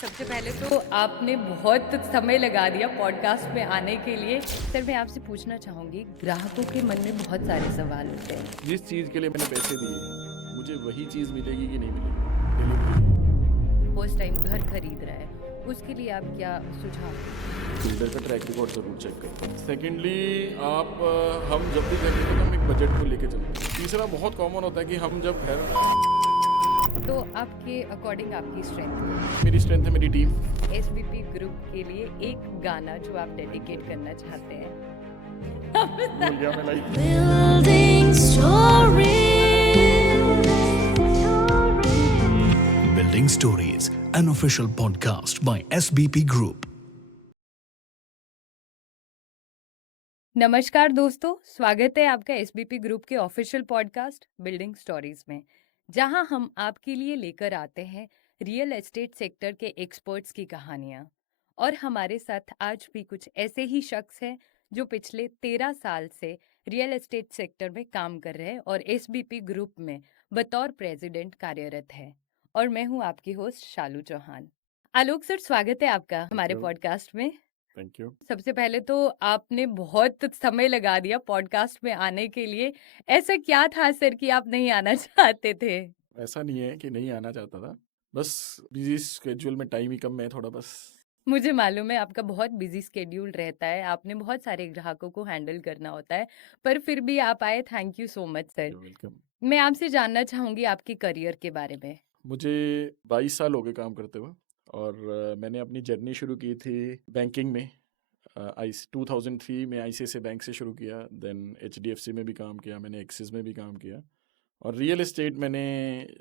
सबसे पहले तो आपने बहुत समय लगा दिया पॉडकास्ट में आने के लिए। सर मैं आपसे पूछना चाहूँगी, ग्राहकों के मन में बहुत सारे सवाल होते हैं। जिस चीज़ के लिए मैंने पैसे दिए मुझे वही चीज़ मिलेगी कि नहीं मिलेगी डिलीवरी। फर्स्ट टाइम घर खरीद रहा है, उसके लिए आप क्या सुझाव देंगे? बिल्डर का ट्रैक रिकॉर्ड ज़रूर चेक करें। सेकेंडली आप हम जब भी घर लेते हैं तो हम एक बजट को लेके चलते हैं। तीसरा बहुत कॉमन होता है कि हम जब घर तो आपके अकॉर्डिंग आपकी स्ट्रेंथ मेरी स्ट्रेंथ है मेरी टीम। एसबीपी ग्रुप के लिए एक गाना जो आप डेडिकेट करना चाहते हैं। भूल गया मैं like Building stories. Building Stories, an official podcast by SBP Group. नमस्कार दोस्तों, स्वागत है आपका एसबीपी ग्रुप के ऑफिशियल पॉडकास्ट बिल्डिंग स्टोरीज में, जहां हम आपके लिए लेकर आते हैं रियल एस्टेट सेक्टर के एक्सपर्ट्स की कहानियां। और हमारे साथ आज भी कुछ ऐसे ही शख्स हैं जो पिछले 13 साल से रियल एस्टेट सेक्टर में काम कर रहे हैं और एसबीपी ग्रुप में बतौर प्रेसिडेंट कार्यरत है। और मैं हूं आपकी होस्ट शालू चौहान। आलोक सर, स्वागत है आपका हमारे you. पॉडकास्ट में। Thank you. सबसे पहले तो आपने बहुत समय लगा दिया पॉडकास्ट में आने के लिए। ऐसा क्या था सर कि आप नहीं आना चाहते थे? ऐसा नहीं है कि नहीं आना चाहता था, बस बिजी स्केड्यूल में टाइम ही कम है थोड़ा बस। मुझे मालूम है आपका बहुत बिजी स्केड्यूल रहता है, आपने बहुत सारे ग्राहकों को हैंडल करना होता है, पर फिर भी आप आए। Thank you so much sir. Welcome. मैं आपसे जानना चाहूंगी आपके करियर के बारे में। मुझे 22 साल हो गए काम करते हुए और मैंने अपनी जर्नी शुरू की थी बैंकिंग में। 2003 में आईसीआईसीआई बैंक से शुरू किया, देन एचडीएफसी में भी काम किया, मैंने एक्सिस में भी काम किया और रियल एस्टेट मैंने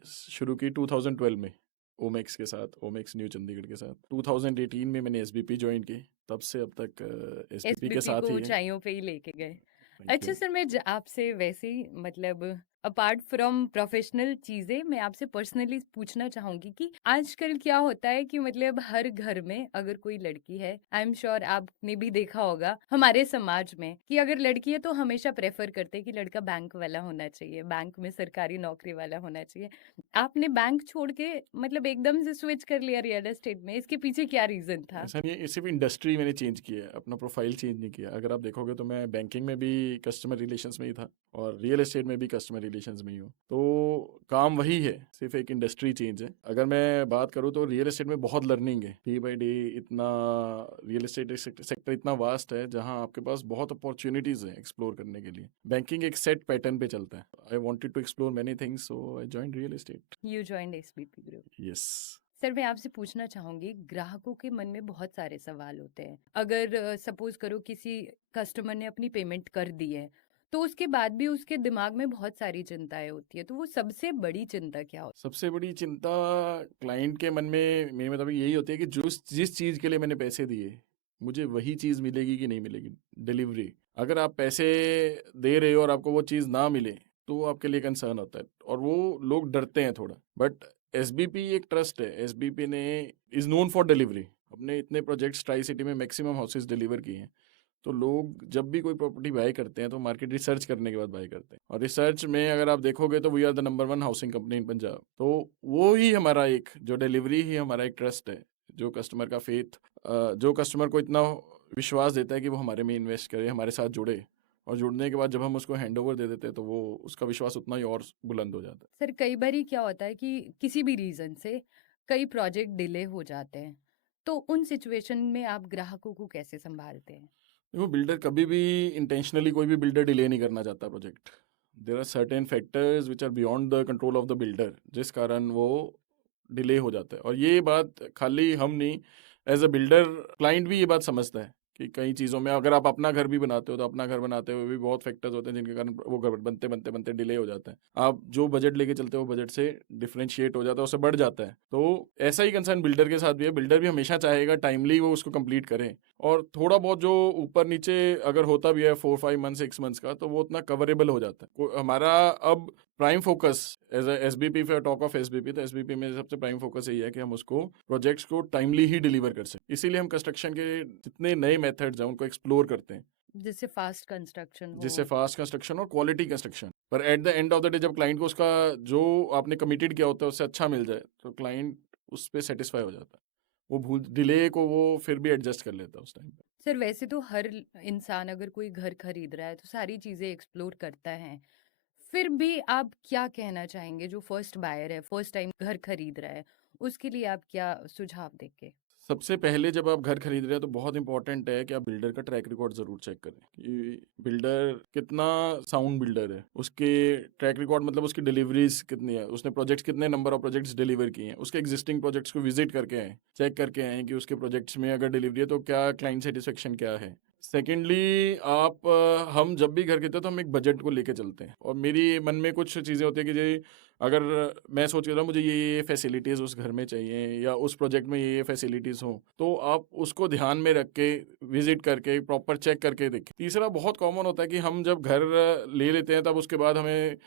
शुरू की 2012 में ओमेक्स के साथ, ओमेक्स न्यू चंडीगढ़ के साथ। 2018 में मैंने एसबीपी ज्वाइन की, तब से अब तक एसबीपी के एसबीपी साथ को ही है। ऊंचाइयों पे ही लेके गए। Thank अच्छा you. सर, मैं आपसे वैसे ही मतलब अपार्ट फ्रॉम प्रोफेशनल चीजें मैं आपसे पर्सनली पूछना चाहूंगी कि आजकल क्या होता है कि मतलब हर घर में अगर कोई लड़की है, आई एम श्योर आपने भी देखा होगा हमारे समाज में कि अगर लड़की है तो हमेशा प्रेफर करते हैं कि लड़का बैंक वाला होना चाहिए, बैंक में सरकारी नौकरी वाला होना चाहिए। आपने बैंक छोड़ के मतलब एकदम से स्विच कर लिया रियल एस्टेट में, इसके पीछे क्या रीजन था? ऐसा नहीं है, सिर्फ इंडस्ट्री मैंने चेंज किया है, अपना प्रोफाइल चेंज नहीं किया। अगर आप देखोगे तो मैं बैंकिंग में भी कस्टमर रिलेशंस में ही था और रियल एस्टेट में भी कस्टमर रिलेशंस में ही हूँ, तो काम वही है, सिर्फ एक इंडस्ट्री चेंज है। अगर मैं बात करूँ तो रियल एस्टेट में बहुत लर्निंग है डे बाई डे। इतना रियल एस्टेट सेक्टर इतना वास्ट है जहाँ आपके पास बहुत अपॉर्चुनिटीज है एक्सप्लोर करने के लिए। बैंकिंग एक सेट पैटर्न पे चलता है। I wanted to explore many things, so I joined real estate. You joined SBP group. Yes. Sir मैं आपसे पूछना चाहूंगी, ग्राहकों के मन में बहुत सारे सवाल होते हैं। अगर सपोज करो किसी कस्टमर ने अपनी पेमेंट कर दी है तो उसके बाद भी उसके दिमाग में बहुत सारी चिंताएं होती है, तो वो सबसे बड़ी चिंता क्या होती सबसे बड़ी चिंता क्लाइंट के मन में मेरे मुताबिक यही होती है कि जिस चीज़ के लिए मैंने पैसे दिए मुझे वही चीज़ मिलेगी कि नहीं मिलेगी डिलीवरी। अगर आप पैसे दे रहे हो और आपको वो चीज़ ना मिले तो वो आपके लिए कंसर्न होता है और वो लोग डरते हैं थोड़ा। बट एसबीपी एक ट्रस्ट है, एसबीपी ने इज़ नोन फॉर डिलीवरी। अपने इतने प्रोजेक्ट्स ट्राई सिटी में मैक्सिमम हाउसेज डिलीवर किए हैं, तो लोग जब भी कोई प्रॉपर्टी बाय करते हैं तो मार्केट रिसर्च करने के बाद बाय करते हैं। और रिसर्च में अगर आप देखोगे तो we are the number 1 housing company in Punjab. तो वो ही हमारा एक जो डिलीवरी ही हमारा एक ट्रस्ट है, जो कस्टमर का फेथ, जो कस्टमर को इतना विश्वास देता है कि वो हमारे में इन्वेस्ट करे, हमारे साथ जुड़े, और जुड़ने के बाद जब हम उसको हैंड ओवर दे देते हैं तो वो उसका विश्वास उतना ही और बुलंद हो जाता है। है? सर कई बार क्या होता है कि किसी भी रीजन से कई प्रोजेक्ट डिले हो जाते हैं, तो उन सिचुएशन में आप ग्राहकों को कैसे संभालते हैं? देखो, बिल्डर कभी भी इंटेंशनली कोई भी बिल्डर डिले नहीं करना चाहता project. There are certain factors which are beyond the control of the builder, जिस कारण वो डिले हो जाता है। और ये बात खाली हम नहीं, एज अ बिल्डर क्लाइंट भी ये बात समझता है कि कई चीज़ों में अगर आप अपना घर भी बनाते हो तो अपना घर बनाते हुए भी बहुत फैक्टर्स होते हैं जिनके कारण वो घर बनते बनते बनते डिले हो जाता है। आप जो बजट लेके चलते हो बजट से डिफरेंशिएट हो जाता है, उससे बढ़ जाता है। तो ऐसा ही कंसर्न बिल्डर के साथ भी है। बिल्डर भी हमेशा चाहेगा टाइमली वो उसको कंप्लीट करें, और थोड़ा बहुत जो ऊपर नीचे अगर होता भी है 4-5 मंथ 6 मंथ्स का, तो वो उतना कवरेबल हो जाता है। हमारा अब प्राइम फोकस एज एसबीपी, फिर टॉक ऑफ एसबीपी, तो एसबीपी में सबसे प्राइम फोकस यही है कि हम उसको प्रोजेक्ट्स को टाइमली ही डिलीवर कर सकें। इसीलिए हम कंस्ट्रक्शन के जितने नए मेथड्स हैं उनको एक्सप्लोर करते हैं, जिससे फास्ट कंस्ट्रक्शन हो। जिससे फास्ट कंस्ट्रक्शन और क्वालिटी कंस्ट्रक्शन। पर at the end of the day जब क्लाइंट को उसका जो आपने कमिटेड किया होता है उससे अच्छा मिल जाए तो क्लाइंट उस पर सेटिस्फाई हो जाता है। वो भूल डिले को वो फिर भी एडजस्ट कर लेता है उस टाइम पे। सर वैसे तो हर इंसान अगर कोई घर खरीद रहा है तो सारी चीज़ें एक्सप्लोर करता है। फिर भी आप क्या कहना चाहेंगे जो फर्स्ट बायर है, फर्स्ट टाइम घर खरीद रहा है, उसके लिए आप क्या सुझाव देंगे? सबसे पहले जब आप घर खरीद रहे हैं तो बहुत इंपॉर्टेंट है कि आप बिल्डर का ट्रैक रिकॉर्ड ज़रूर चेक करें कि बिल्डर कितना साउंड बिल्डर है, उसके ट्रैक रिकॉर्ड मतलब उसकी डिलीवरीज कितनी है, उसने प्रोजेक्ट्स कितने नंबर ऑफ प्रोजेक्ट्स डिलीवर किए हैं, उसके एग्जिस्टिंग प्रोजेक्ट्स को विजिट करके आए, चेक करके आए कि उसके प्रोजेक्ट्स में अगर डिलीवरी है तो क्या क्लाइंट सेटिस्फेक्शन क्या है। सेकेंडली आप हम जब भी घर खरीदते हैं तो हम एक बजट को लेके चलते हैं और मेरी मन में कुछ चीज़ें होती है कि जी अगर मैं सोच रहा हूँ मुझे ये फैसिलिटीज़ उस घर में चाहिए या उस प्रोजेक्ट में ये फैसिलिटीज़ हो, तो आप उसको ध्यान में रख के विजिट करके प्रॉपर चेक करके देखें। तीसरा बहुत कॉमन होता है कि हम जब घर ले लेते हैं तब उसके बाद हमें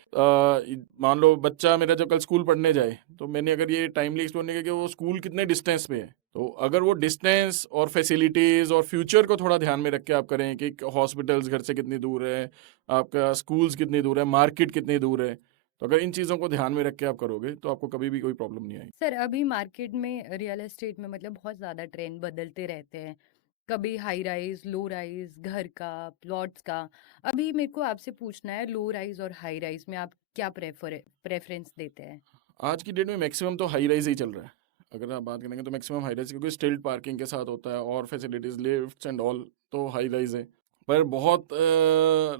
मान लो बच्चा मेरा जब कल स्कूल पढ़ने जाए तो मैंने अगर ये टाइमली एक्सप्लोर नहीं किया कि वो स्कूल कितने डिस्टेंस पे है, तो अगर वो डिस्टेंस और फैसिलिटीज़ और फ्यूचर को थोड़ा ध्यान में रख के आप करें कि हॉस्पिटल्स घर से कितनी दूर है, आपका स्कूल्स कितनी दूर है, मार्केट कितनी दूर है, तो अगर इन चीज़ों को ध्यान में रख के आप करोगे तो आपको कभी भी कोई प्रॉब्लम नहीं आएगी। सर अभी मार्केट में रियल एस्टेट में मतलब बहुत ज़्यादा ट्रेंड बदलते रहते हैं। कभी हाई राइज, लो राइज, घर का, प्लॉट्स का। अभी मेरे को आपसे पूछना है लो राइज और हाई राइज में आप क्या प्रेफरेंस देते हैं? आज की डेट में मैक्सिमम तो हाई राइज ही चल रहा है। अगर आप बात करेंगे तो मैक्सिमम हाई राइज, क्योंकि स्टिल्ट पार्किंग के साथ होता है और फैसिलिटीज़ लिफ्ट्स एंड ऑल, तो हाई राइज है। पर बहुत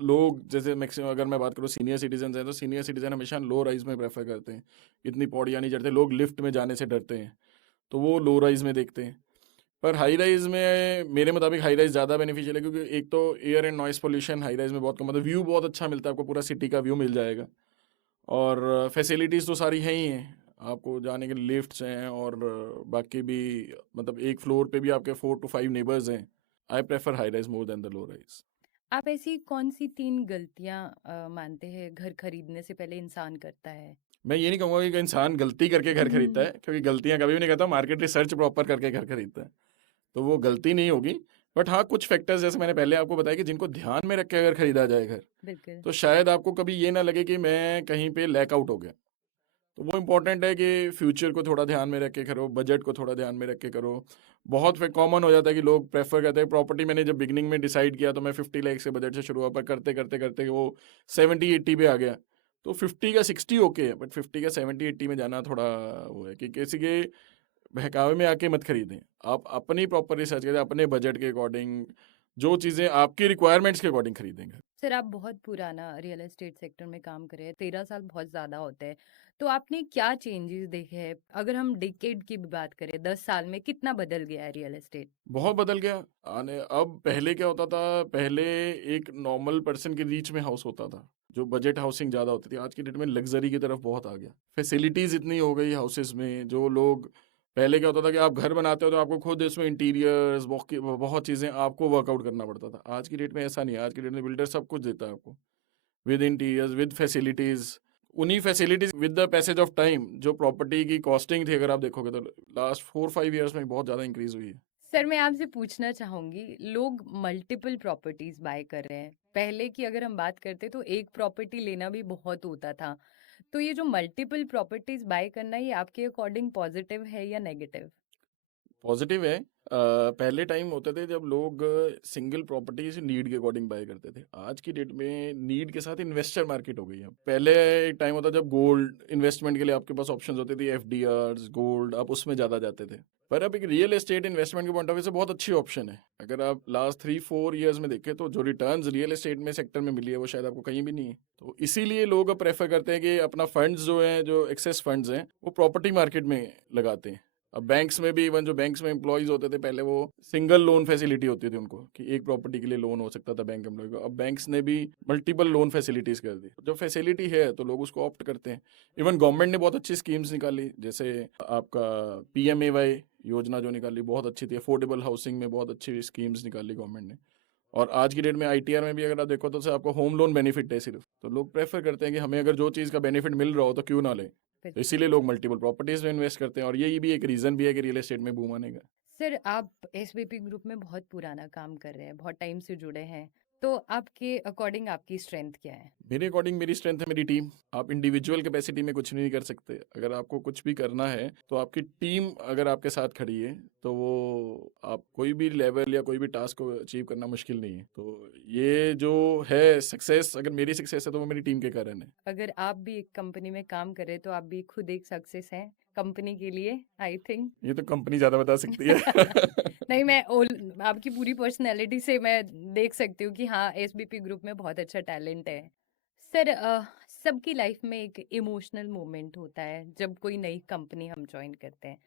लोग जैसे मैक्सिमम अगर मैं बात करूँ सीनियर सिटीजन हैं तो सीनियर सिटीजन हमेशा लो राइज में प्रेफर करते हैं, इतनी पौड़ियाँ नहीं चढ़ते, लोग लिफ्ट में जाने से डरते हैं तो वो लो राइज में देखते हैं। पर हाई राइज में मेरे मुताबिक हाई राइज ज़्यादा बेनिफिशियल है, क्योंकि एक तो air and noise pollution high rise में बहुत कम, मतलब व्यू बहुत अच्छा मिलता है, आपको पूरा सिटी का व्यू मिल जाएगा और फैसिलिटीज़ तो सारी हैं ही हैं, आपको जाने के लिए लिफ्ट्स हैं और बाकी भी, मतलब एक फ्लोर पे भी आपके 4 to 5 नेबर्स हैं। I prefer high rise more than the low rise. आप ऐसी कौन सी 3 गलतियाँ मानते हैं घर खरीदने से पहले इंसान करता है? मैं ये नहीं कहूँगा कि इंसान गलती करके घर खरीदता है, क्योंकि गलतियाँ कभी भी नहीं करता, मार्केट रिसर्च प्रॉपर करके घर खरीदता है, तो वो गलती नहीं होगी। बट हाँ, कुछ फैक्टर्स जैसे मैंने पहले आपको बताया कि जिनको ध्यान में रख के अगर खरीदा जाए घर, बिल्कुल। तो शायद आपको कभी ये ना लगे कि मैं कहीं पे लैक आउट हो गया। तो वो इम्पोर्टेंट है कि फ्यूचर को थोड़ा ध्यान में रख के करो, बजट को थोड़ा ध्यान में रख के करो। बहुत कॉमन हो जाता है कि लोग प्रेफर करते हैं, प्रॉपर्टी मैंने जब बिगनिंग में डिसाइड किया तो मैं 50 लाख से बजट से शुरू हुआ, पर करते करते करते वो 70-80 पे आ गया। तो 50 का 60 ओके है, बट 50 का 70-80 में जाना थोड़ा वो है कि किसी के बहकावे में आके मत खरीदें। आप अपनी प्रॉपर रिसर्च करें, अपने बजट के अकॉर्डिंग, जो चीज़ें आपकी रिक्वायरमेंट्स के अकॉर्डिंग खरीदेंगे। सर आप बहुत पुराना रियल एस्टेट सेक्टर में काम कर रहे हैं, 13 साल बहुत ज़्यादा होते हैं। तो आपने क्या चेंजेस देखे हैं? अगर हम डिकेड की भी बात करें, 10 साल में कितना बदल गया है रियल एस्टेट? बहुत बदल गया। आने अब पहले क्या होता था, पहले एक नॉर्मल पर्सन के रीच में हाउस होता था, जो बजट हाउसिंग ज़्यादा होती थी। आज की डेट में लग्जरी की तरफ बहुत आ गया, फैसिलिटीज़ इतनी हो गई हाउसेस में, जो लोग पहले क्या होता था कि आप घर बनाते हो तो आपको खुद इसमें इंटीरियर्स बहुत चीज़ें आपको वर्कआउट करना पड़ता था। आज की डेट में ऐसा नहीं है, आज की डेट में बिल्डर सब कुछ देता है आपको, विद इंटीरियर्स, विद फैसिलिटीज़। उन्हीं facilities with the passage of time, जो प्रॉपर्टी की कॉस्टिंग थी अगर आप देखोगे तो लास्ट 4-5 ईयर्स में बहुत ज़्यादा इंक्रीज़ हुई है। सर मैं आपसे पूछना चाहूंगी, लोग मल्टीपल प्रॉपर्टीज बाय कर रहे हैं। पहले की अगर हम बात करते तो एक प्रॉपर्टी लेना भी बहुत होता था। तो ये जो मल्टीपल प्रॉपर्टीज बाय करना, ये आपके अकॉर्डिंग पॉजिटिव है या नेगेटिव? पॉजिटिव है। पहले टाइम होते थे जब लोग सिंगल प्रॉपर्टीज नीड के अकॉर्डिंग बाय करते थे। आज की डेट में नीड के साथ इन्वेस्टर मार्केट हो गई है। पहले एक टाइम होता जब गोल्ड इन्वेस्टमेंट के लिए आपके पास ऑप्शंस होते थे, एफडीआर्स, गोल्ड, आप उसमें ज़्यादा जाते थे। पर अब एक रियल एस्टेट इन्वेस्टमेंट के पॉइंट ऑफ व्यू से बहुत अच्छी ऑप्शन है। अगर आप लास्ट 3-4 ईयर्स में देखें तो जो रिटर्न्स रियल एस्टेट में सेक्टर में मिली है वो शायद आपको कहीं भी नहीं है। तो इसीलिए लोग अब प्रेफर करते हैं कि अपना फंड्स जो हैं, जो एक्सेस फंड्स हैं, वो प्रॉपर्टी मार्केट में लगाते हैं। अब बैंक्स में भी, इवन जो बैंक्स में एम्प्लॉयज होते थे पहले, वो सिंगल लोन फैसिलिटी होती थी उनको कि एक प्रॉपर्टी के लिए लोन हो सकता था बैंक एम्प्लॉय को। अब बैंक्स ने भी मल्टीपल लोन फैसिलिटीज कर दी। जो फैसिलिटी है तो लोग उसको ऑप्ट करते हैं। इवन गवर्नमेंट ने बहुत अच्छी स्कीम्स निकाली, जैसे आपका PMAY योजना जो निकाली बहुत अच्छी थी। अफोर्डेबल हाउसिंग में बहुत अच्छी स्कीम्स निकाली गवर्नमेंट ने। और आज की डेट में ITR में भी अगर आप देखो तो सिर्फ आपको होम लोन बेनिफिट है सिर्फ। तो लोग प्रेफर करते हैं कि हमें अगर जो चीज़ का बेनिफिट मिल रहा हो तो क्यों ना लें। तो इसीलिए लोग मल्टीपल प्रॉपर्टीज में इन्वेस्ट करते हैं और यही भी एक रीज़न भी है कि रियल एस्टेट में बूम आने का। सर आप SBP ग्रुप में बहुत पुराना काम कर रहे हैं, बहुत टाइम से जुड़े हैं। तो आपके अकॉर्डिंग आपकी स्ट्रेंथ क्या है? मेरे अकॉर्डिंग मेरी स्ट्रेंथ है मेरी टीम। आप इंडिविजुअल कैपेसिटी में कुछ नहीं कर सकते। अगर आपको कुछ भी करना है तो आपकी टीम अगर आपके साथ खड़ी है तो वो आप कोई भी लेवल या कोई भी टास्क को अचीव करना मुश्किल नहीं है। तो ये जो है सक्सेस, अगर मेरी सक्सेस है तो वो मेरी टीम के कारण है। अगर आप भी एक कंपनी में काम कर रहे तो आप भी खुद एक सक्सेस हैं कंपनी के लिए, आई थिंक। ये तो कंपनी ज़्यादा बता सकती है। नहीं, मैं आपकी पूरी पर्सनैलिटी से मैं देख सकती हूँ कि हाँ, एसबीपी ग्रुप में बहुत अच्छा टैलेंट है। सर, सबकी लाइफ में एक इमोशनल मोमेंट होता है जब कोई नई कंपनी हम ज्वाइन करते हैं।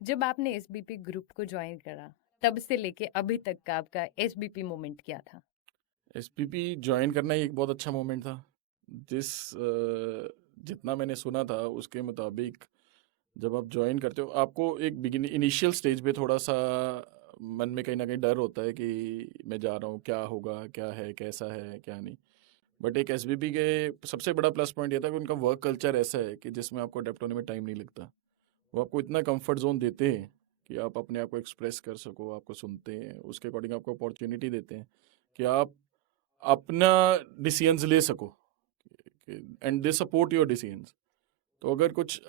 जब आपने एसबीपी ग्रुप को ज्वाइन करा, तब से लेके अभी तक का आपका एसबीपी मोमेंट क्या था? एसपीपी ज्वाइन करना ही एक बहुत अच्छा मोमेंट था। जितना मैंने सुना था उसके मुताबिक जब आप ज्वाइन करते हो आपको एक बिगिनिंग इनिशियल स्टेज पे थोड़ा सा मन में कहीं ना कहीं डर होता है कि मैं जा रहा हूँ, क्या होगा, क्या है, कैसा है, क्या नहीं। बट एक एसबीपी के सबसे बड़ा प्लस पॉइंट ये था कि उनका वर्क कल्चर ऐसा है कि जिसमें आपको अडेप्ट होने में टाइम नहीं लगता। वो आपको इतना कंफर्ट जोन देते हैं कि आप अपने आप को एक्सप्रेस कर सको, आपको सुनते हैं, उसके अकॉर्डिंग आपको अपॉर्चुनिटी देते हैं कि आप अपना डिसीजंस ले सको and they support your decisions. तो अगर कुछ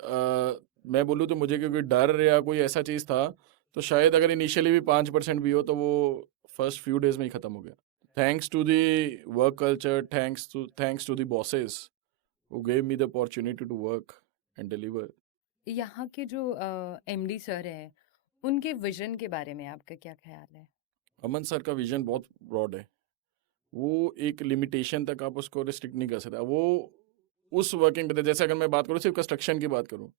मैं बोलूँ तो मुझे क्योंकि डर या कोई ऐसा चीज़ था तो शायद अगर इनिशियली भी 5% भी हो तो वो फर्स्ट फ्यू डेज में ही ख़त्म हो गया। Thanks to the work culture, thanks to the bosses who gave me the opportunity to work and deliver. यहाँ के जो एमडी सर हैं, उनके विजन के बारे में आपका क्या ख्याल है? अमन सर का विजन बहुत ब्रॉड है। वो एक लिमिटेशन तक आप उसको रिस्ट्रिक्ट नहीं कर सकते। वो उस वर्किंग पे, जैसे अगर मैं बात करूँ सिर्फ कंस्ट्रक्शन की बात करूँ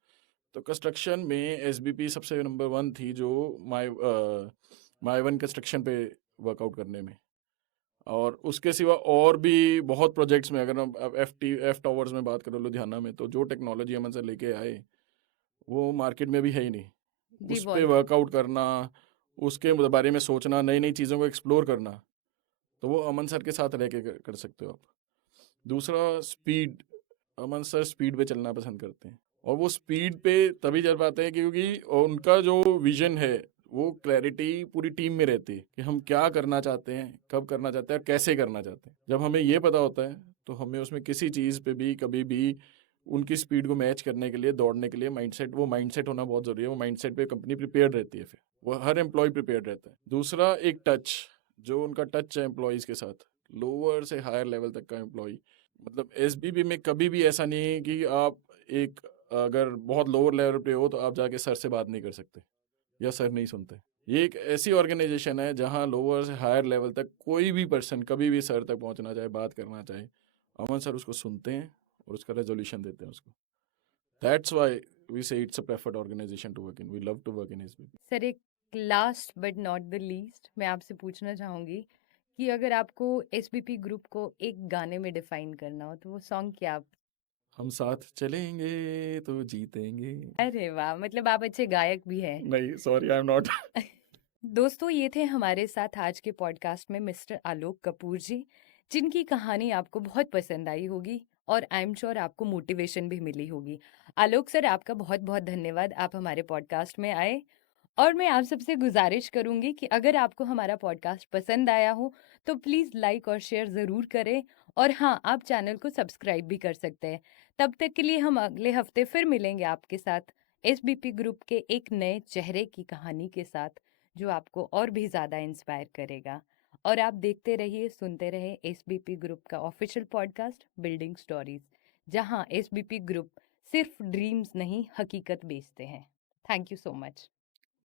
तो कंस्ट्रक्शन में एसबीपी सबसे नंबर 1 थी जो माई वन कंस्ट्रक्शन पे वर्कआउट करने में। और उसके सिवा और भी बहुत प्रोजेक्ट्स में, अगर हम एफ टावर्स में बात करें लुधियाना में, तो जो टेक्नोलॉजी अमन सर लेके आए वो मार्केट में भी है ही नहीं। जी, उस पे बहुत। वर्कआउट करना, उसके बारे में सोचना, नई नई चीज़ों को एक्सप्लोर करना, तो वो अमन सर के साथ रह के कर सकते हो आप। दूसरा स्पीड, अमन सर स्पीड पे चलना पसंद करते हैं और वो स्पीड पे तभी चल पाते हैं क्योंकि उनका जो विजन है वो क्लैरिटी पूरी टीम में रहती है कि हम क्या करना चाहते हैं, कब करना चाहते हैं और कैसे करना चाहते हैं। जब हमें ये पता होता है तो हमें उसमें किसी चीज़ पे भी कभी भी उनकी स्पीड को मैच करने के लिए, दौड़ने के लिए माइंडसेट होना बहुत ज़रूरी है। वो माइंडसेट पे कंपनी प्रिपेयर रहती है, फिर वो हर एम्प्लॉय प्रिपेयर रहता है। दूसरा एक टच, जो उनका टच है एम्प्लॉयज़ के साथ, लोअर से हायर लेवल तक का एम्प्लॉय। मतलब एसबीपी में कभी भी ऐसा नहीं है कि आप एक अगर बहुत लोअर लेवल पे हो तो आप जाके सर से बात नहीं कर सकते या सर नहीं सुनते। ये एक ऐसी ऑर्गेनाइजेशन है जहाँ लोअर से हायर लेवल तक कोई भी पर्सन कभी भी सर तक पहुँचना चाहे, बात करना चाहे, अमन सर उसको सुनते हैं और उसका रेजोल्यूशन देते हैं उसको। That's why we say it's a preferred organisation to work in. We love to work in SBP. Sir, एक last but not the least मैं आपसे पूछना चाहूंगी कि अगर आपको एसबीपी ग्रुप को एक गाने में डिफाइन करना हो तो वो सॉन्ग क्या आप? हम साथ चलेंगे तो जीतेंगे। अरे वाह, मतलब आप अच्छे गायक भी हैं। नहीं, सॉरी, आई एम नॉट। दोस्तों, ये थे हमारे साथ आज के पॉडकास्ट में मिस्टर आलोक कपूर जी, जिनकी कहानी आपको बहुत पसंद आई होगी और आई एम श्योर आपको मोटिवेशन भी मिली होगी। आलोक सर, आपका बहुत बहुत धन्यवाद, आप हमारे पॉडकास्ट में आए। और मैं आप सबसे गुजारिश करूंगी कि अगर आपको हमारा पॉडकास्ट पसंद आया हो तो प्लीज़ लाइक और शेयर ज़रूर करें। और हाँ, आप चैनल को सब्सक्राइब भी कर सकते हैं। तब तक के लिए हम अगले हफ्ते फिर मिलेंगे आपके साथ एसबीपी ग्रुप के एक नए चेहरे की कहानी के साथ, जो आपको और भी ज़्यादा इंस्पायर करेगा। और आप देखते रहिए, सुनते रहे एसबीपी ग्रुप का ऑफिशियल पॉडकास्ट बिल्डिंग स्टोरीज, जहां एसबीपी ग्रुप सिर्फ ड्रीम्स नहीं, हकीकत बेचते हैं। Thank you so much.